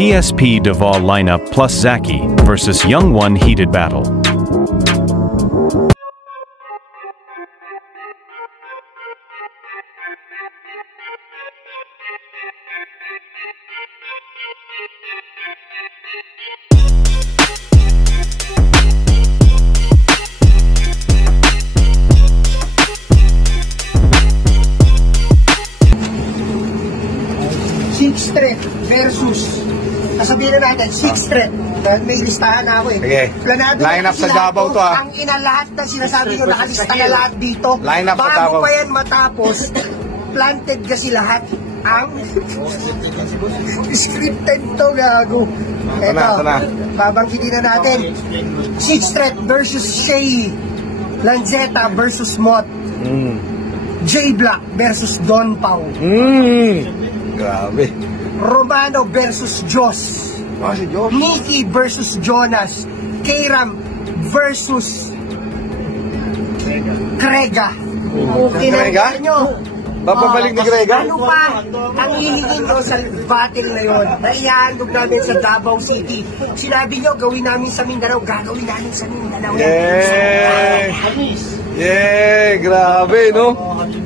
PSP Deval lineup plus Zaki versus Young One heated battle. Sixth Street versus, sasabihin na natin, Sixth Street. May listahan na ako eh. Okay. Planado Line up sa Davao to ah. Ang ina lahat na sinasabi ko, nakalista na lahat dito. Line up sa Bago Davao. pa yan matapos, planted kasi lahat ang scripted to, gago. Ito na. Babanggitin na natin. Sixth Street versus Shay. Lanzetta versus Mott. J Black versus Don Pau. Grabe. Romano versus Jos. Si Josh. Nikki versus Jonas. Kairam versus Krega. Krega? Nyo. Babalik ni Grega? Ano pa ang hihingin nyo sa battle na yun? Na ihahandog namin sa Davao City. Sinabi nyo, gawin namin sa Mindanao. Gagawin namin sa Mindanao. Yay! Yay! Grabe, no?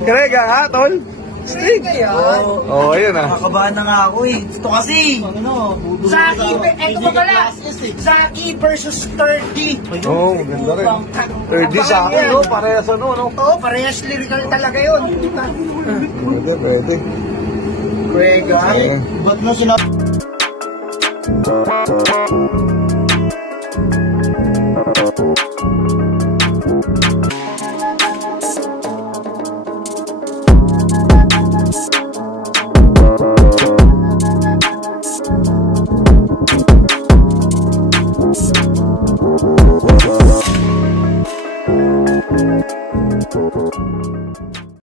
Grega, ha, tol? Sting! Oh, ayun ah. Nakakabahan na nga ako eh. Ito kasi. Zaki, eto pa pala. Zaki versus 30. Oh, ganda rin. 30 sa akin, no? Parehas ano, no? Oo, parehas lyrical talaga yun. Pwede, pwede. Krega. Ba't mo sinabi?